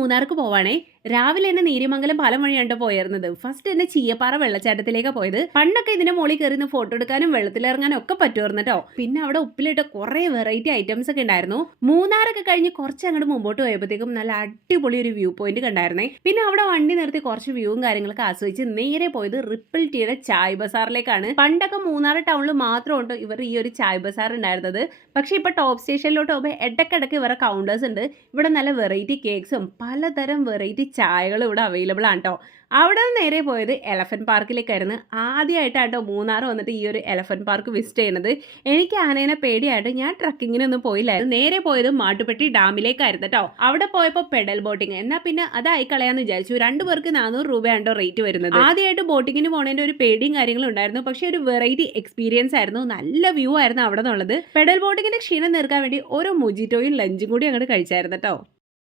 മൂന്നാർക്ക് പോവാണേ. രാവിലെ തന്നെ നീരിമംഗലം പാലം വഴിയാണ് പോയിരുന്നത് ഫസ്റ്റ് തന്നെ ചീയപ്പാറ വെള്ളച്ചാട്ടത്തിലേക്ക് പോയത്. പണ്ടൊക്കെ ഇതിന്റെ മുകളിൽ കയറി ഫോട്ടോ എടുക്കാനും വെള്ളത്തിലിറങ്ങാനും ഒക്കെ പറ്റുമായിരുന്നു കേട്ടോ പിന്നെ അവിടെ ഉപ്പിലിട്ട കുറെ വെറൈറ്റി ഐറ്റംസ് ഒക്കെ ഉണ്ടായിരുന്നു. മൂന്നാറൊക്കെ കഴിഞ്ഞ് കുറച്ച് അങ്ങോട്ട് മുമ്പോട്ട് പോയപ്പോഴത്തേക്കും നല്ല അടിപൊളി ഒരു വ്യൂ പോയിന്റ് കണ്ടായിരുന്നേ. പിന്നെ അവിടെ വണ്ടി നിർത്തി കുറച്ച് വ്യൂവും കാര്യങ്ങളൊക്കെ ആസ്വദിച്ച് നേരെ പോയത് റിപ്പിൾ ടീയുടെ ചായ് ബസാറിലേക്കാണ്. പണ്ടൊക്കെ മൂന്നാർ ടൗണിൽ മാത്രമുണ്ട് ഇവർ ഈ ഒരു ചായ് ബസാർ ഉണ്ടായിരുന്നത്. പക്ഷേ ഇപ്പോൾ ടോപ്പ് സ്റ്റേഷനിലോട്ട് പോകുമ്പോൾ ഇടയ്ക്കിടയ്ക്ക് ഇവരുടെ കൗണ്ടേഴ്സ് ഉണ്ട്. ഇവിടെ നല്ല വെറൈറ്റി കേക്ക്സും പലതരം വെറൈറ്റി ചായകളും ഇവിടെ അവൈലബിൾ ആണ് കേട്ടോ അവിടെ നിന്ന് നേരെ പോയത് എലഫന്റ് പാർക്കിലേക്കായിരുന്നു ആദ്യമായിട്ടാട്ടോ മൂന്നാർ വന്നിട്ട് ഈ ഒരു എലഫന്റ് പാർക്ക് വിസിറ്റ് ചെയ്യുന്നത് എനിക്ക് ആനേനെ പേടിയായിട്ട് ഞാൻ ട്രക്കിങ്ങിനൊന്നും പോയില്ലായിരുന്നു. നേരെ പോയത് മാട്ടുപ്പെട്ടി ഡാമിലേക്കായിരുന്നു കേട്ടോ അവിടെ പോയപ്പോൾ പെഡൽ ബോട്ടിങ് എന്നാൽ പിന്നെ അതായി കളയാന്ന് വിചാരിച്ചു. രണ്ടു പേർക്ക് നാനൂറ് രൂപയാണ്ടോ റേറ്റ് വരുന്നത്. ആദ്യമായിട്ട് ബോട്ടിങ്ങിന് പോണതിന്റെ ഒരു പേടിയും കാര്യങ്ങളും ഉണ്ടായിരുന്നു. പക്ഷേ ഒരു വെറൈറ്റി എക്സ്പീരിയൻസ് ആയിരുന്നു. നല്ല വ്യൂ ആയിരുന്നു അവിടെ നിന്നുള്ളത്. പെഡൽ ബോട്ടിങ്ങിന്റെ ക്ഷീണം നീർക്കാൻ വേണ്ടി ഓരോ മുജിറ്റോയും ലഞ്ചും കൂടി അങ്ങോട്ട് കഴിച്ചായിരുന്നു കേട്ടോ